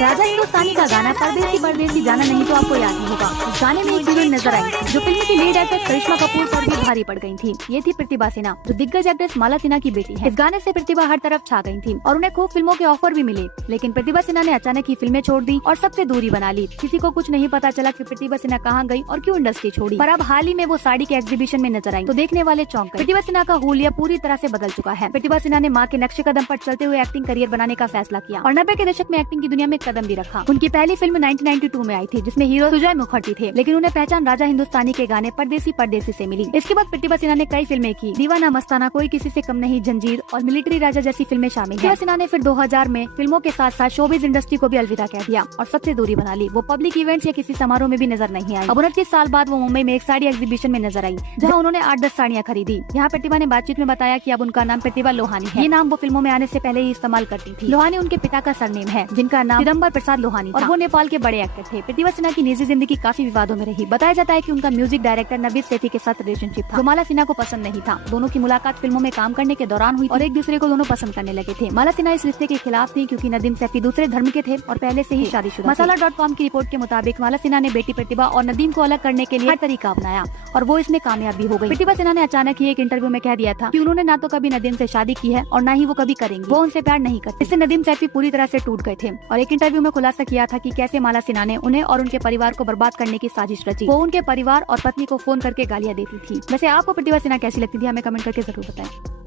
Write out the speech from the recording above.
राजा हिंदुस्तानी का गाना परदेसी परदेसी जाना नहीं तो आपको याद नहीं होगा। उस गाने में एक हीरोइन नजर आई जो फिल्म की लीड एक्ट्रेस करिश्मा कपूर पर भी भारी पड़ गई थी। ये थी प्रतिभा सिन्हा जो दिग्गज एक्ट्रेस माला सिन्हा की बेटी है। इस गाने से प्रतिभा हर तरफ छा गई थी और उन्हें खूब फिल्मों के ऑफर भी मिले, लेकिन प्रतिभा सिन्हा ने अचानक ही फिल्में छोड़ दी और सबसे दूरी बना ली। किसी को कुछ नहीं पता चला कि प्रतिभा सिन्हा कहाँ गई और क्यों इंडस्ट्री छोड़ी। पर अब हाल ही में वो साड़ी के एग्जीबिशन में नजर आई तो देखने वाले चौंक गए। प्रतिभा सिन्हा का हुलिया पूरी तरह से बदल चुका है। प्रतिभा सिन्हा ने माँ के नक्शे कदम पर चलते हुए एक्टिंग करियर बनाने का फैसला किया और 90 के दशक में एक्टिंग की दुनिया में कदम भी रखा। उनकी पहली फिल्म 1992 में आई थी जिसमें हीरो सुजय मुखर्जी थे, लेकिन उन्हें पहचान राजा हिंदुस्तानी के गाने परदेसी परदेसी से मिली। इसके बाद प्रतिभा सिन्हा ने कई फिल्में की, दीवाना मस्ताना, कोई किसी से कम नहीं, जंजीर और मिलिट्री राजा जैसी फिल्में शामिल हैं। प्रतिभा सिन्हा ने फिर 2000 में फिल्मों के साथ साथ शोबिज इंडस्ट्री को भी अलविदा कह दिया और सबसे दूरी बना ली। वो पब्लिक इवेंट्स या किसी समारोह में भी नजर नहीं आई। अब 29 साल बाद वो मुंबई में एक साड़ी एग्जीबिशन में नजर आई जहाँ उन्होंने 8-10 साड़ियाँ खरीदी। यहाँ प्रतिभा ने बातचीत में बताया कि अब उनका नाम प्रतिभा लोहानी है। ये नाम वो फिल्मों में आने से पहले ही इस्तेमाल करती थी। लोहानी उनके पिता का सरनेम है जिनका नाम चिदम्बर प्रसाद लोहानी और वो नेपाल के बड़े एक्टर थे। प्रतिभा सिन्हा की निजी जिंदगी काफी विवादों में रही। बताया जाता है कि उनका म्यूजिक डायरेक्टर नबीद सेठी के साथ रिलेशनशिप था जो माला सिन्हा को पसंद नहीं था। दोनों की मुलाकात फिल्मों में काम करने के दौरान हुई और एक दूसरे को दोनों पसंद करने लगे थे। माला सिन्हा इस रिश्ते के खिलाफ थी क्योंकि नदीम सैफी दूसरे धर्म के थे और पहले से ही शादीशुदा। मसाला.com की रिपोर्ट के मुताबिक माला सिन्हा ने बेटी प्रतिभा और नदीम को अलग करने के लिए हर तरीका अपनाया और वो इसमें कामयाब भी हो गई। प्रतिभा सिन्हा ने अचानक ही एक इंटरव्यू में कह दिया था कि उन्होंने ना तो कभी नदीम से शादी की है और ना ही वो कभी करेंगे। वो उनसे प्यार नहीं करते। इससे नदीम सैफी पूरी तरह से टूट गए थे और एक इंटरव्यू में खुलासा किया था कि कैसे माला सिन्हा ने उन्हें और उनके परिवार को बर्बाद करने की साजिश रची। वो उनके परिवार और पत्नी को फोन करके गालियां देती थी। वैसे आपको प्रतिभा सिन्हा कैसी लगती थी, हमें कमेंट करके जरूर बताएं।